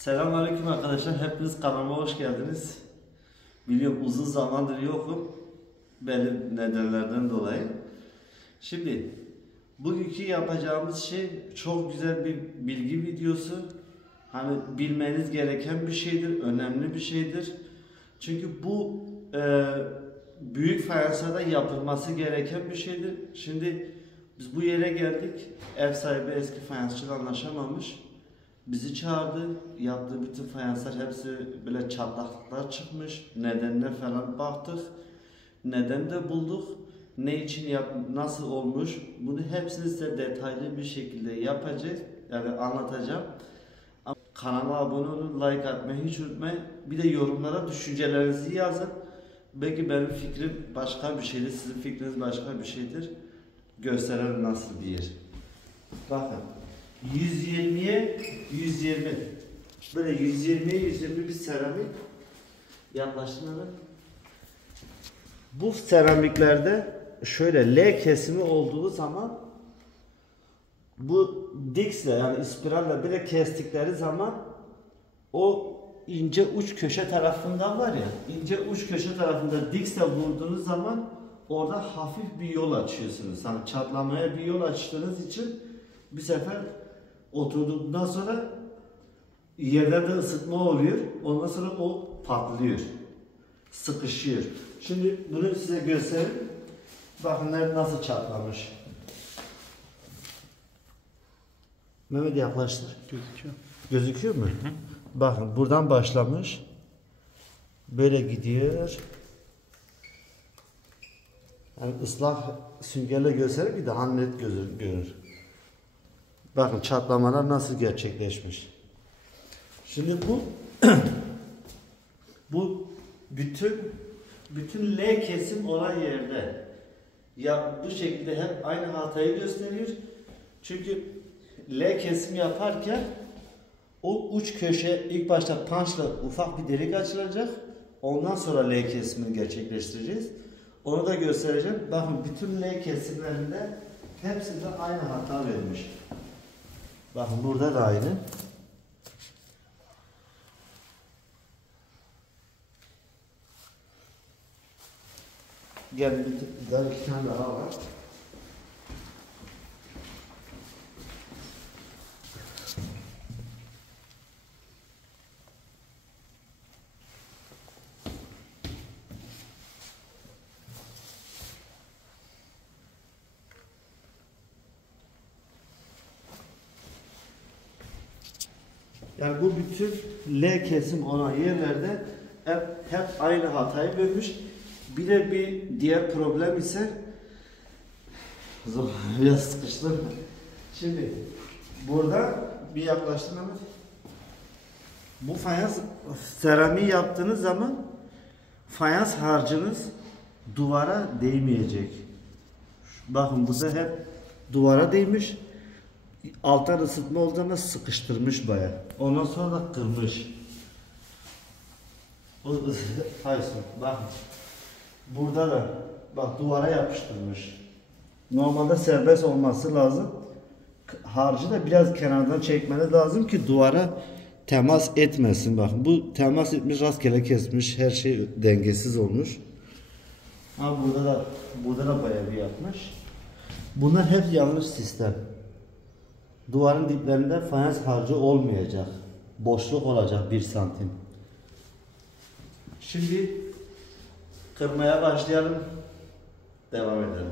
Selamünaleyküm arkadaşlar. Hepiniz kanalıma hoş geldiniz. Biliyorum uzun zamandır yokum. Belli nedenlerden dolayı. Şimdi bugünkü yapacağımız şey çok güzel bir bilgi videosu. Hani bilmeniz gereken bir şeydir, önemli bir şeydir. Çünkü bu büyük fayanslarda yapılması gereken bir şeydir. Şimdi biz bu yere geldik. Ev sahibi eski fayansçıyla anlaşamamış. Bizi çağırdı. Yaptığı bütün fayanslar hepsi böyle çatlaklıklar çıkmış. Nedenine falan baktık. Neden de bulduk. Ne için nasıl olmuş? Bunu hepsini size detaylı bir şekilde yapacağız. Yani anlatacağım. Kanala abone olun, like atmayı hiç unutmayın. Bir de yorumlara düşüncelerinizi yazın. Belki benim fikrim başka bir şeydir, sizin fikriniz başka bir şeydir. Gösterelim nasıl bir yer. Bakın. 120'ye 120. Böyle 120'ye 120 bir seramik yaklaştırmalı. Bu seramiklerde şöyle L kesimi olduğu zaman bu diksle yani ispiralle bile kestikleri zaman o ince uç köşe tarafından var ya, ince uç köşe tarafında diksle vurduğunuz zaman orada hafif bir yol açıyorsunuz. Hani çatlamaya bir yol açtığınız için bir sefer oturduktan sonra yerlerde ısıtma oluyor. Ondan sonra o patlıyor. Sıkışıyor. Şimdi bunu size göstereyim. Bakın nasıl çatlamış. Mehmet yaklaştır. Gözüküyor. Gözüküyor mu? Hı hı. Bakın buradan başlamış. Böyle gidiyor. Yani ıslak süngerle gösterir ki daha net görür. Bakın çatlamalar nasıl gerçekleşmiş. Şimdi bu bütün L kesim olan yerde ya bu şekilde hep aynı hatayı gösteriyor. Çünkü L kesim yaparken o uç köşe ilk başta punchla ufak bir delik açılacak. Ondan sonra L kesimini gerçekleştireceğiz. Onu da göstereceğim. Bakın bütün L kesimlerinde hepsinde aynı hata vermiş. Bakın burada da aynı. Gel bir iki tane daha var. Yani bu bütün L kesim olan yerlerde hep aynı hatayı vermiş. Bir de bir diğer problem ise biraz sıkıştım. Şimdi burada bir yaklaştırma. Bu fayans seramiği yaptığınız zaman fayans harcınız duvara değmeyecek. Bakın burada hep duvara değmiş. Alttan ısıtma olduğu zaman sıkıştırmış bayağı. Ondan sonra da kırmış. Hayır, bakın. Burada da bak duvara yapıştırmış. Normalde serbest olması lazım. Harcı da biraz kenardan çekmeniz lazım ki duvara temas etmesin. Bakın bu temas etmiş, rastgele kesmiş, her şey dengesiz olmuş. Ha burada da bayağı bir yapmış. Bunlar hep yanlış sistem. Duvarın diplerinde fayans harcı olmayacak. Boşluk olacak 1 santim. Şimdi kırmaya başlayalım. Devam edelim.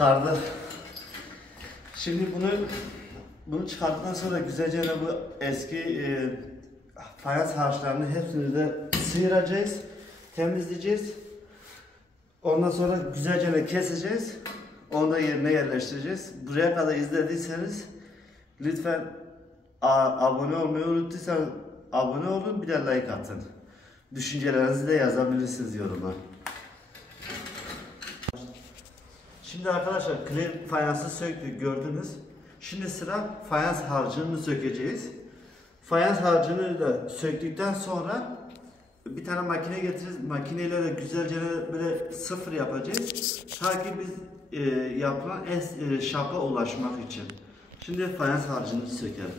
çıkardık. Şimdi bunu çıkardıktan sonra güzelce bu eski fayans harçlarını hepsini de sıyıracağız, temizleyeceğiz. Ondan sonra güzelce keseceğiz. Onu da yerine yerleştireceğiz. Buraya kadar izlediyseniz lütfen abone olmayı unuttuysanız abone olun, bir de like atın. Düşüncelerinizi de yazabilirsiniz yoruma. Şimdi arkadaşlar klip fayansı söktük, gördünüz. Şimdi sıra fayans harcını sökeceğiz. Fayans harcını da söktükten sonra bir tane makine getiririz. Makineyle de güzelce böyle sıfır yapacağız. Ta ki biz yapılan şapa ulaşmak için. Şimdi fayans harcını sökelim.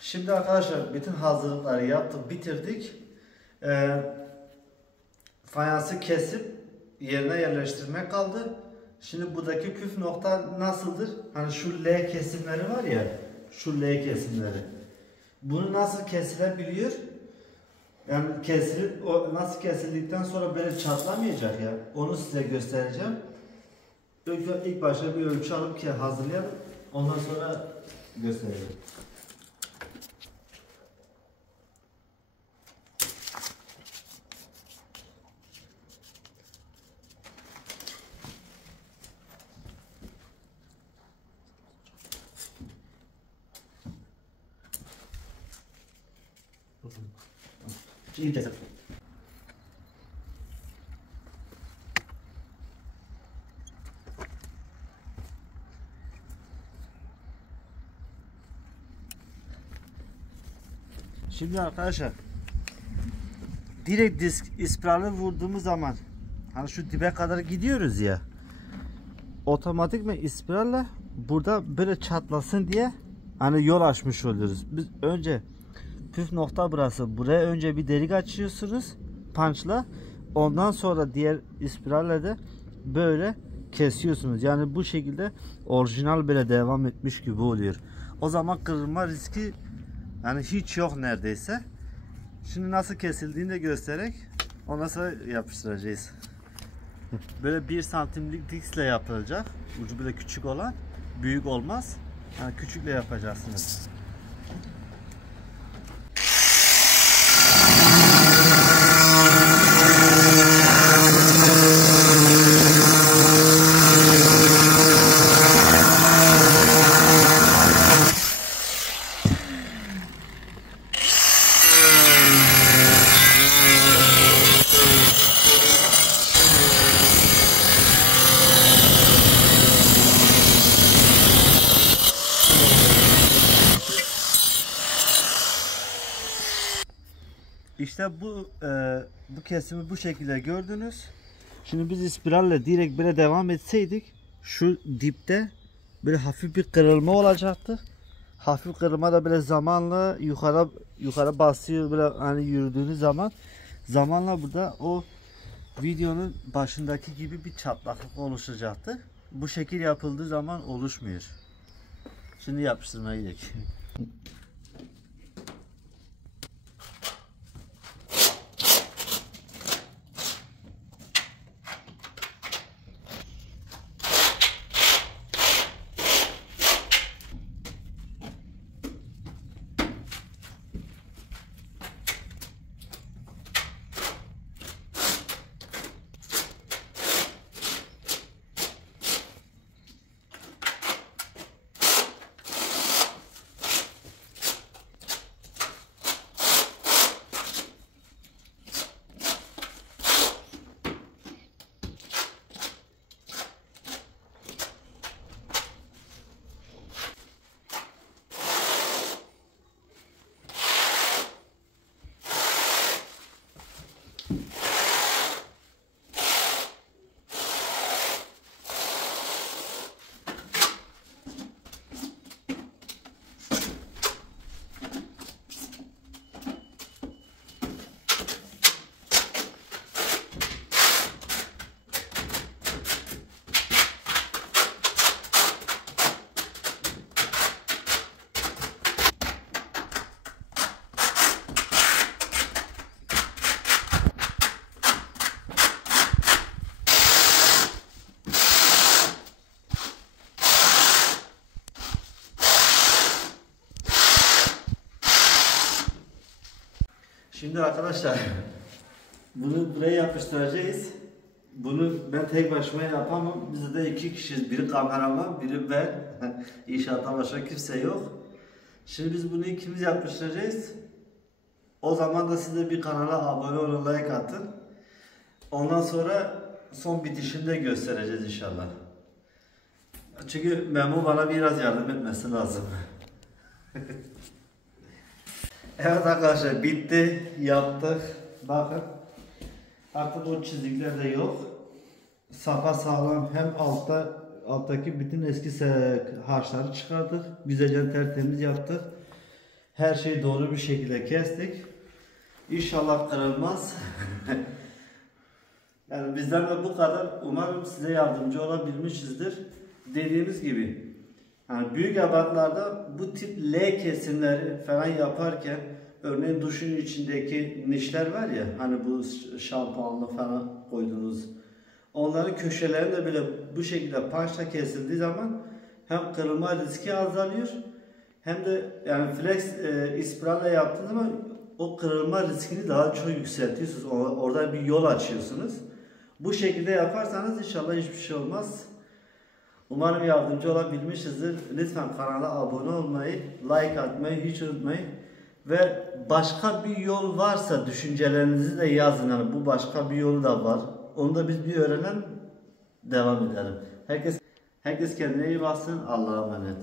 Şimdi arkadaşlar bütün hazırlıkları yaptık, bitirdik. Fayansı kesip yerine yerleştirmek kaldı. Şimdi buradaki püf nokta nasıldır? Hani şu L kesimleri var ya, şu L kesimleri. Bunu nasıl kesilebiliyor? Yani kesilip o nasıl kesildikten sonra böyle çatlamayacak ya. Onu size göstereceğim. İlk başta bir ölçü alıp ki hazırlayalım. Ondan sonra göstereceğim. Şimdi keselim. Şimdi arkadaşlar direkt disk ispiralı vurduğumuz zaman hani şu dibe kadar gidiyoruz ya, otomatikman ispiralla burada böyle çatlasın diye hani yol açmış oluyoruz. Biz önce püf nokta burası. Buraya önce bir delik açıyorsunuz punchla. Ondan sonra diğer ispiralle de böyle kesiyorsunuz. Yani bu şekilde orijinal böyle devam etmiş gibi oluyor. O zaman kırılma riski yani hiç yok neredeyse. Şimdi nasıl kesildiğini de göstererek ondan sonra yapıştıracağız. Böyle 1 santimlik diksle yapılacak. Ucu böyle küçük olan, büyük olmaz. Yani küçükle yapacaksınız. İşte bu kesimi bu şekilde gördünüz. Şimdi biz ispiralle direkt böyle devam etseydik şu dipte böyle hafif bir kırılma olacaktı. Hafif kırılma da böyle zamanla yukarı basıyor, böyle hani yürüdüğünüz zaman zamanla burada o videonun başındaki gibi bir çatlaklık oluşacaktı. Bu şekil yapıldığı zaman oluşmuyor. Şimdi yapıştırmaya gidelim. Şimdi arkadaşlar bunu buraya yapıştıracağız. Bunu ben tek başıma yapamam. Biz de 2 kişiyiz. Biri kameraman, biri ben. İnşaattan başka kimse yok. Şimdi biz bunu ikimiz yapıştıracağız. O zaman da siz de bir kanala abone olun, like atın. Ondan sonra son bitişini de göstereceğiz inşallah. Çünkü Memo bana biraz yardım etmesi lazım. Evet arkadaşlar, bitti, yaptık. Bakın artık o çizikler de yok. Safa sağlam, hem alttaki bütün eski harçları çıkardık. Güzelce tertemiz yaptık. Her şeyi doğru bir şekilde kestik. İnşallah kırılmaz. Yani bizden de bu kadar. Umarım size yardımcı olabilmişizdir. Dediğimiz gibi yani büyük ebatlarda bu tip L kesimleri falan yaparken, örneğin duşun içindeki nişler var ya, hani bu şampuanlı falan koyduğunuz, onların köşelerinde bile bu şekilde pançla kesildiği zaman hem kırılma riski azalıyor, hem de yani flex ispiralla yaptığınız zaman o kırılma riskini daha çok yükseltiyorsunuz. Orada bir yol açıyorsunuz. Bu şekilde yaparsanız inşallah hiçbir şey olmaz. Umarım yardımcı olabilmişizdir. Lütfen kanala abone olmayı, like atmayı hiç unutmayın. Ve başka bir yol varsa düşüncelerinizi de yazın. Yani bu başka bir yolu da var. Onu da biz bir öğrenelim, devam edelim. Herkes kendine iyi baksın. Allah'a emanet.